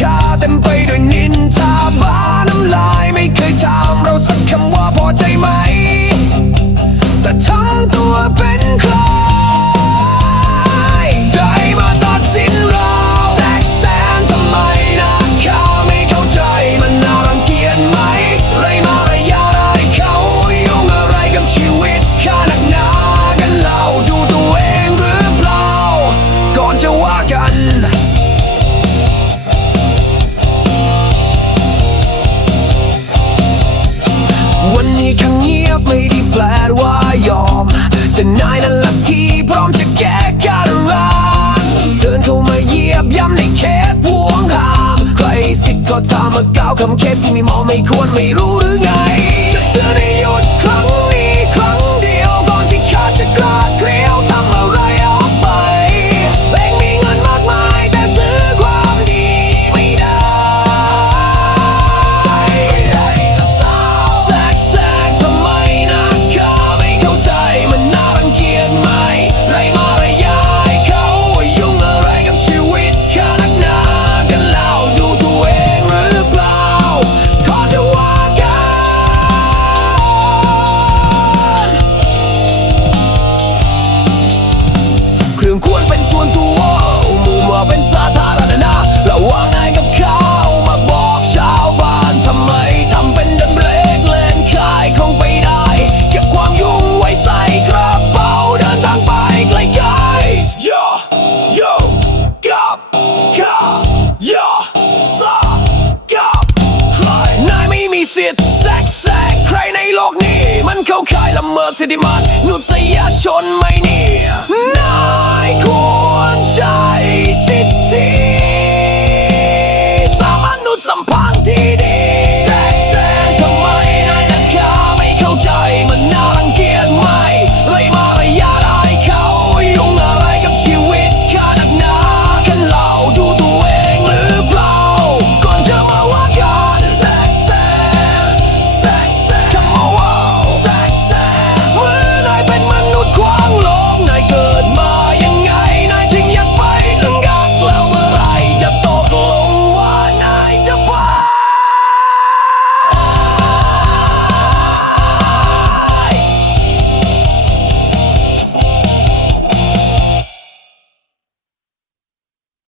ข้าเต็มไปด้วยนินทาบ้า นายนั่นละที่พร้อมจะแก้การร้านเดินเข้ามาเหยียบย้ำในเขตพวงหาม ใครสิทธิ์ก็ทำมาก้าวคำเขตที่ไม่เหมองไม่ควรไม่รู้หรือไง รื่องควรเป็นส่วนตัวหมู่มาเป็นสาธารณะระวังไอ้กับเขามาบอกชาวบ้านทำไมทำเป็นดินเบรกเลนขายคงไปได้เก็บความยุ่งไว้ใส่กระเป๋าเดินทางไปไกลๆโยโยกับกับโยซากับใครนายไม่มีสิทธิ์แทรกแซงใครในโลกนี้ มันเข้าข่ายละเมิดสิทธิมนุษยชนไม่นี่ยน ควรใช้สิทธิสามัญนุษย์สัมพันธ์